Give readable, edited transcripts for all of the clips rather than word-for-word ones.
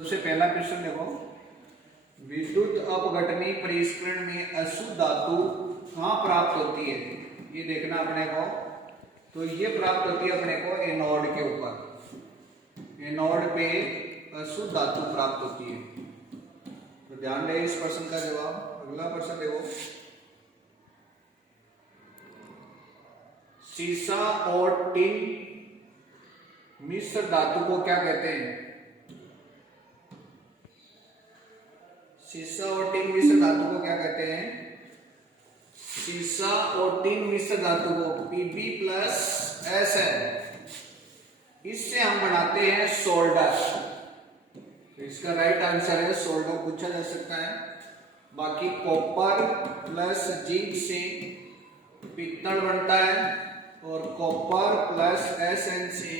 सबसे पहला क्वेश्चन देखो, विद्युत अपघटनी परिष्करण में अशुद्ध धातु कहाँ प्राप्त होती है, ये देखना अपने को। तो ये प्राप्त होती है अपने को एनोड के ऊपर, एनोड पे अशुद्ध धातु प्राप्त होती है। तो ध्यान रहे इस प्रश्न का जवाब। अगला प्रश्न देखो, सीसा और टिन मिश्र धातु को क्या कहते हैं? सीसा और टिन मिश्र धातु को क्या कहते हैं? सीसा और टिन मिश्र धातु को Pb प्लस Sn, इससे हम बनाते हैं सोल्डर। तो इसका राइट आंसर है सोल्डर, पूछा जा सकता है। बाकी कॉपर प्लस जिंक से पित्तल बनता है और कॉपर प्लस Sn से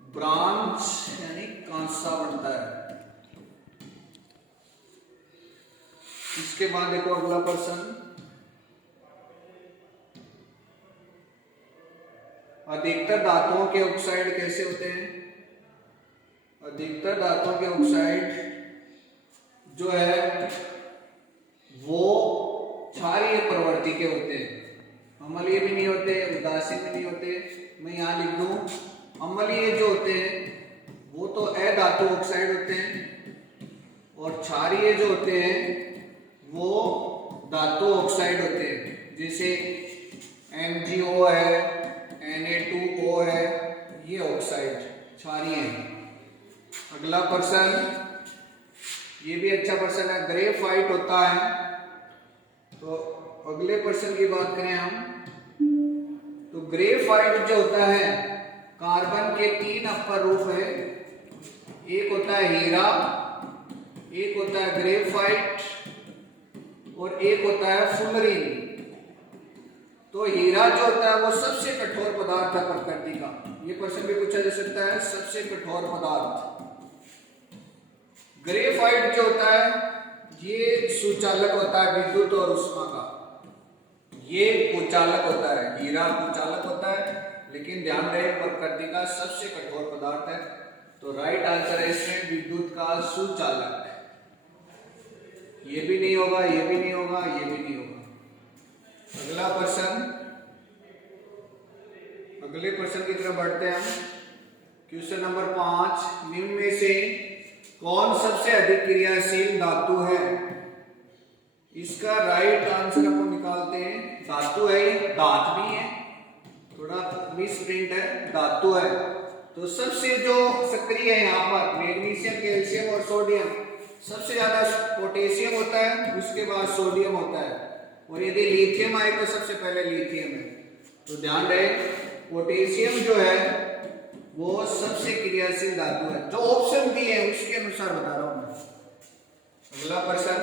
ब्रॉन्ज यानी कांसा बनता है। इसके बाद देखो अगला प्रश्न, अधिकतर धातुओं के ऑक्साइड कैसे होते हैं? अधिकतर धातुओं के ऑक्साइड जो है वो क्षारीय प्रवृत्ति के होते हैं, अम्लीय भी नहीं होते, उदासीन भी नहीं होते। मैं यहां लिख दूं, अम्लीय जो होते हैं वो तो अधातु ऑक्साइड होते हैं और क्षारीय जो होते हैं वो धातु ऑक्साइड होते हैं, जैसे MgO है, Na2O है, ये ऑक्साइड क्षारीय है। अगला प्रश्न, ये भी अच्छा प्रश्न है, ग्रेफाइट होता है। तो अगले प्रश्न की बात करें हम, तो ग्रेफाइट जो होता है कार्बन के 3 अपर रूप है, एक होता है हीरा, एक होता है ग्रेफाइट और एक होता है फुलरीन। तो हीरा जो होता है वो सबसे कठोर पदार्थ है प्रकृति का, ये प्रश्न भी पूछा जा सकता है, सबसे कठोर पदार्थ। ग्रेफाइट जो होता है ये सुचालक होता है विद्युत और उष्मा का, ये कुचालक होता है। हीरा कुचालक होता है, लेकिन ध्यान रहे प्रकृति का सबसे कठोर पदार्थ है। तो राइट आंसर है इसमें विद्युत का सुचालक। ये भी नहीं होगा, ये भी नहीं होगा, ये भी नहीं होगा। अगला प्रश्न, अगले प्रश्न की तरफ बढ़ते हैं हम। क्वेश्चन नंबर 5, निम्न में से कौन सबसे अधिक क्रियाशील धातु है? इसका राइट आंसर अपन निकालते हैं, धातु है, धात भी है, थोड़ा मिस प्रिंट है, धातु है। तो सबसे जो सक्रिय है यहाँ पर मैग्नीशियम, कैल्शियम और सोडियम, सबसे ज्यादा पोटेशियम होता है, उसके बाद सोडियम होता है, और यदि लिथियम आए तो सबसे पहले लिथियम है। तो ध्यान रहे पोटेशियम जो है वो सबसे क्रियाशील धातु है। जो ऑप्शन दिए हैं उसके अनुसार बता रहा हूं मैं। अगला प्रश्न,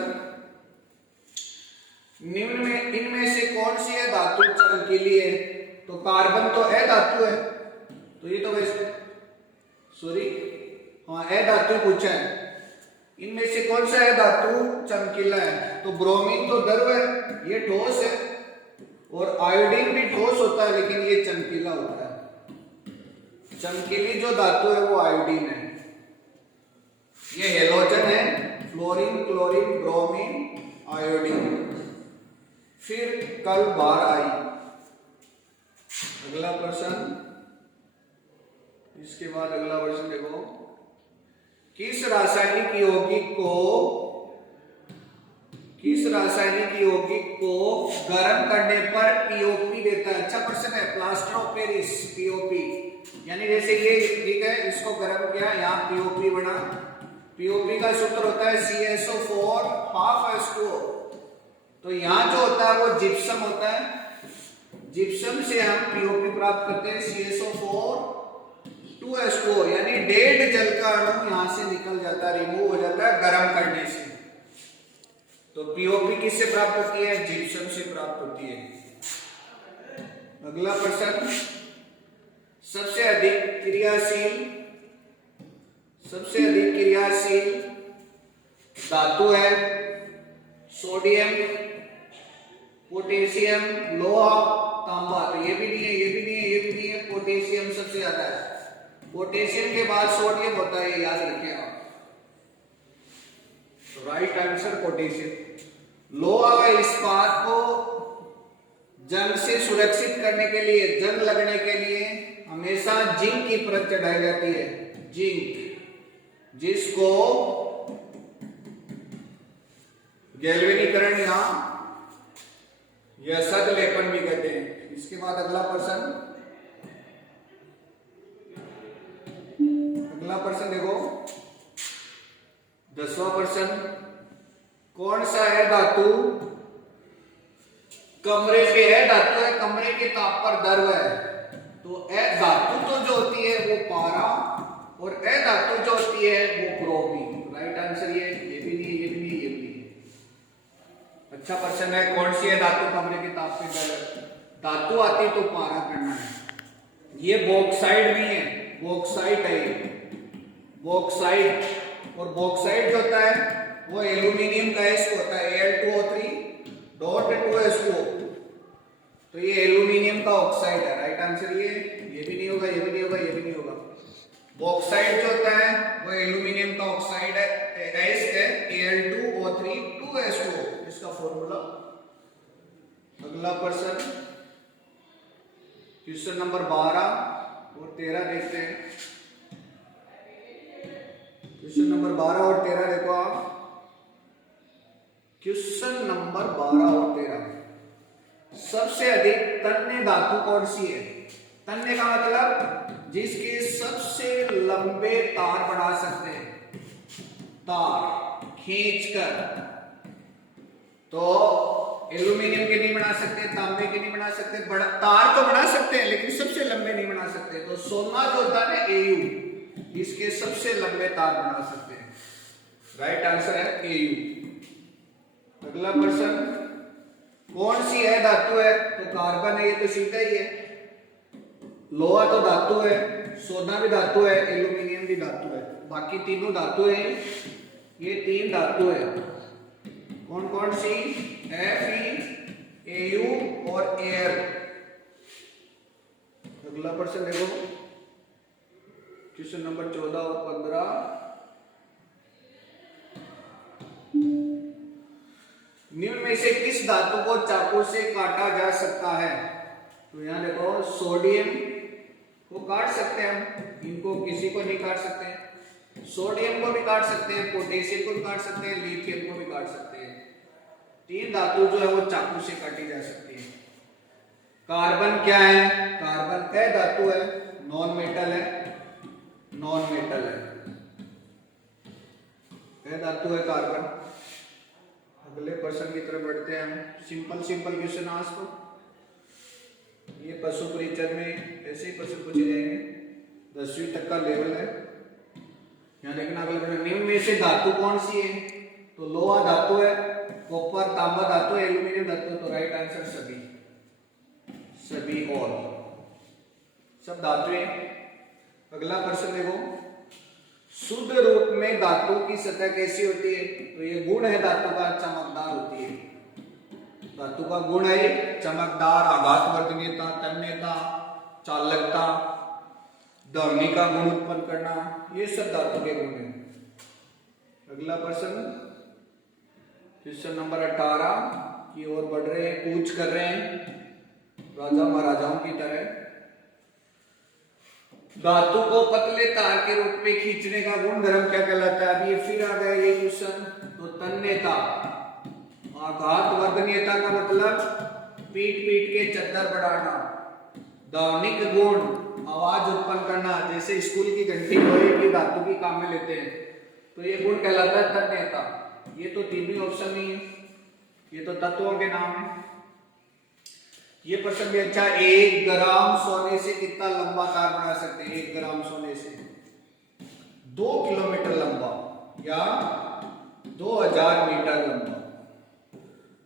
निम्न में इनमें से कौन सी है धातु चमकीली है? तो कार्बन तो अधातु है, तो ये तो वैसे सॉरी हाँ अधातु पूछा है। इनमें से कौन सा है धातु चमकीला है? तो ब्रोमीन तो द्रव है, ये ठोस है, और आयोडीन भी ठोस होता है लेकिन ये चमकीला होता है। चमकीली जो धातु है वो आयोडीन है। ये हेलोजन है, फ्लोरीन, क्लोरीन, ब्रोमीन, आयोडीन। फिर कल बार आई। अगला प्रश्न, इसके बाद अगला प्रश्न देखो, किस रासायनिक यौगिक को गर्म करने पर पीओपी देता है? अच्छा प्रश्न है, प्लास्टर ऑफ पेरिस, पीओपी। यानी जैसे ये ठीक है, इसको गर्म किया, यहाँ पीओपी बना। पीओपी का सूत्र होता है CSO4 हाफ H2O। तो यहाँ जो होता है वो जिप्सम होता है, जिप्सम से हम पीओपी प्राप्त करते हैं, CSO4 2H2O, यानी डेड जल का अणु यहां से निकल जाता है, रिमूव हो जाता है गर्म करने से। तो पीओपी किससे प्राप्त होती है? जिप्सम से प्राप्त होती है। अगला प्रश्न, सबसे अधिक क्रियाशील धातु है सोडियम, पोटेशियम, लोहा, तांबा। तो ये भी नहीं है, ये भी नहीं है, ये भी नहीं है, पोटेशियम सबसे ज्यादा है। पोटेशियम के बाद सोडियम होता है, याद रखें आप। Right answer potassium. लोहा व इस्पात को जंग से सुरक्षित करने के लिए, जंग लगने के लिए हमेशा जिंक की परत चढ़ाई जाती है, जिंक, जिसको गैल्वेनीकरण या सद लेपन भी कहते हैं। इसके बाद अगला प्रश्न देखो, 10वां प्रश्न, कौन सा है धातु कमरे पे है, धातु है कमरे के ताप पर द्रव है। तो धातु तो जो होती है वो पारा, और धातु जो होती है वो क्रोमी। राइट आंसर ये भी नहीं, ये भी नहीं, ये भी नहीं। अच्छा प्रश्न है, कौन सी है धातु कमरे के ताप पे द्रव? धातु आती तो पारा करना है। ये बॉक्साइड नहीं है, बॉक्साइट है ये, बॉक्साइट। और बॉक्साइट जो होता है वो एल्यूमिनियम का एस्क होता है, Al2O3.2H2O। तो ये एल्यूमिनियम का ऑक्साइड है। राइट आंसर ये भी नहीं होगा, ये भी नहीं होगा, ये भी नहीं होगा। बॉक्साइट जो होता है वो एल्यूमिनियम का ऑक्साइड है, एस्क है Al2O3.2H2O, इसका फॉर्मूला। अगला प्रश्न, क्वेश्चन नंबर 12 और 13 देखते हैं। क्वेश्चन नंबर 12 और 13 देखो आप। क्वेश्चन नंबर 12 और 13, सबसे अधिक तन्य धातु कौन सी है? तन्य का मतलब जिसके सबसे लंबे तार बना सकते हैं, तार खींचकर। तो एल्यूमिनियम के नहीं बना सकते, तांबे के नहीं बना सकते, बड़ा तार तो बना सकते हैं लेकिन सबसे लंबे नहीं बना सकते। तो सोना जो होता है ना Au, इसके सबसे लंबे तार बना सकते हैं। राइट आंसर है Au। अगला प्रश्न, कौन सी है धातु है? तो कार्बन है, ये तो सीधा ही है। लोहा तो धातु है, सोना भी धातु है, एल्यूमिनियम भी धातु है, बाकी तीनों धातु है। ये 3 धातु है। कौन कौन सी? Fe, Au और Al। अगला प्रश्न देखो, क्वेश्चन नंबर 14 और 15, निम्न में से किस धातु को चाकू से काटा जा सकता है? तो यहां देखो, सोडियम को काट सकते हैं हम, इनको किसी को नहीं काट सकते। सोडियम को भी काट सकते हैं, पोटेशियम को भी काट सकते हैं, लिथियम को भी काट सकते हैं। 3 धातु जो है वो चाकू से काटी जा सकती है। कार्बन क्या है? कार्बन क्या धातु है? नॉन मेटल है, नॉन मेटल है, क्या धातु है कार्बन। अगले प्रश्न की तरफ बढ़ते हैं हम। सिंपल क्वेश्चन आज तो ये पशु परिचय में ऐसे ही प्रश्न पूछे जाएंगे, 10वीं तक का लेवल है। यहाँ देखना, अगले प्रश्न, निम्न में से धातु कौन सी है? तो लोहा धातु है, कॉपर तांबा धातु, एल्यूमिनियम धातु। तो राइट आंसर सभी और सब धातु है। अगला प्रश्न देखो, शुद्ध रूप में धातु की सतह कैसी होती है? तो ये गुण है धातु का, चमकदार होती है। धातु का गुण है चमकदार, आघातवर्धनीयता, तन्यता, चालकता, ध्वनि का गुण उत्पन्न करना, ये सब धातु के गुण हैं। अगला प्रश्न, क्वेश्चन नंबर 18 की ओर बढ़ रहे हैं, कूच कर रहे हैं राजा महाराजाओं की तरह। धातु को पतले तार के रूप में खींचने का गुण धर्म क्या कहलाता है? अब ये फिर आ गया ये क्वेश्चन। तो तन्यता, आघातवर्धनीयता का मतलब पीट के चद्दर बढ़ाना, ध्वनिक गुण आवाज उत्पन्न करना, जैसे स्कूल की घंटी लोहे की धातु की काम में लेते हैं, तो ये गुण कहलाता है तन्यता। ये तो तीन ऑप्शन नहीं है, ये तो तत्वों के नाम है। ये प्रश्न भी अच्छा, 1 ग्राम सोने से कितना लंबा तार बना सकते हैं? 1 ग्राम सोने से 2 किलोमीटर लंबा या 2000 मीटर लंबा।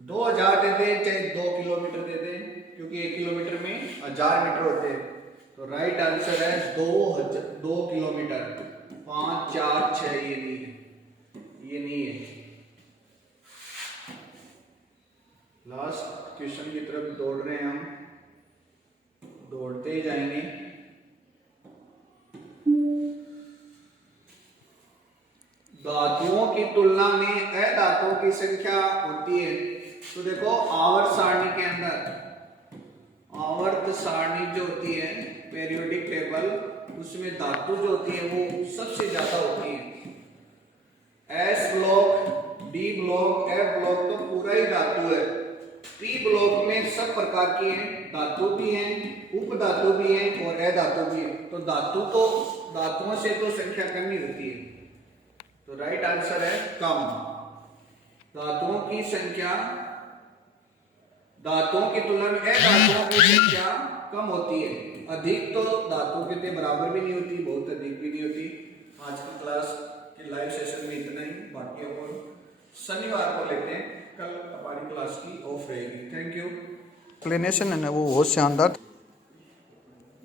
2000 दे दें चाहे 2 किलोमीटर दे दें, क्योंकि 1 किलोमीटर में 1000 मीटर होते हैं। तो राइट आंसर है 2 किलोमीटर। 5, 4, 6 ये नहीं है, ये नहीं है। लास्ट क्वेश्चन की तरफ दौड़ रहे हैं हम, दौड़ते ही जाएंगे। धातुओं की तुलना में अधातुओं की संख्या होती है। तो देखो आवर्त सारणी के अंदर आवर्त सारणी जो होती है पीरियोडिक टेबल, उसमें धातु जो होती है वो सबसे ज्यादा होती है। S block, D block, F block तो पूरा ही धातु है। पी ब्लॉक में सब प्रकार की है, धातु भी हैं, उप धातु भी हैं और अधातु भी है। तो धातुओं से तो संख्या कम ही होती है। तो राइट आंसर है कम। धातुओं की संख्या, धातुओं की तुलना में अधातुओं की संख्या कम होती है। अधिक तो धातुओं के बराबर भी नहीं होती, बहुत अधिक भी नहीं होती। आज की क्लास के लाइव सेशन में इतना ही, बाकी अपन शनिवार को लेते हैं। कल हमारी क्लास की ऑफ रहेगी। Thank you. एक्सप्लेनेशन है ना वो बहुत शानदार।